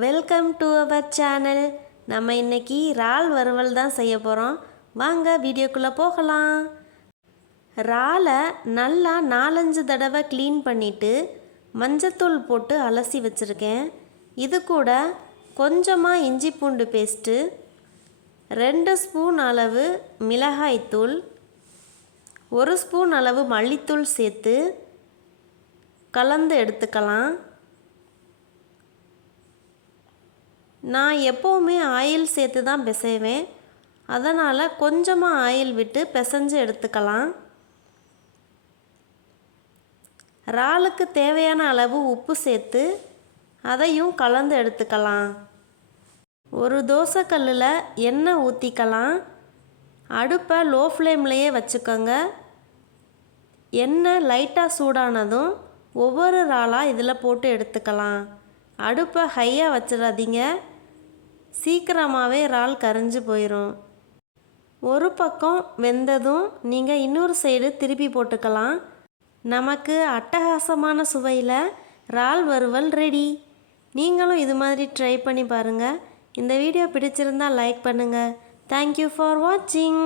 Welcome to our channel. நம்ம இன்னைக்கு இறால் வறுவல் தான் செய்ய போகிறோம். வாங்க வீடியோக்குள்ளே போகலாம். இறாலை நல்லா 4-5 தடவை க்ளீன் பண்ணிவிட்டு மஞ்சத்தூள் போட்டு அலசி வச்சுருக்கேன். இது கூட கொஞ்சமாக இஞ்சி பூண்டு பேஸ்ட்டு, 2 ஸ்பூன் அளவு மிளகாய்த்தூள், 1 ஸ்பூன் அளவு மல்லித்தூள் சேர்த்து கலந்து எடுத்துக்கலாம். நான் எப்போவுமே ஆயில் சேர்த்து தான் பிசைவேன், அதனால் கொஞ்சமாக ஆயில் விட்டு பிசைஞ்சு எடுத்துக்கலாம். இறாலுக்கு தேவையான அளவு உப்பு சேர்த்து அதையும் கலந்து எடுத்துக்கலாம். ஒரு தோசைக்கல்லில் எண்ணெய் ஊற்றிக்கலாம். அடுப்பை லோ ஃப்ளேம்லேயே வச்சுக்கோங்க. எண்ணெய் லைட்டாக சூடானதும் ஒவ்வொரு இறாலாக இதில் போட்டு எடுத்துக்கலாம். அடுப்பை ஹையாக வச்சிடாதீங்க, சீக்கிரமாகவே இறால் கரிஞ்சு போயிடும். ஒரு பக்கம் வெந்ததும் நீங்கள் இன்னொரு சைடு திருப்பி போட்டுக்கலாம். நமக்கு அட்டகாசமான சுவையில் இறால் வறுவல் ரெடி. நீங்களும் இது மாதிரி ட்ரை பண்ணி பாருங்கள். இந்த வீடியோ பிடிச்சிருந்தால் லைக் பண்ணுங்கள். தேங்க்யூ ஃபார் வாட்சிங்.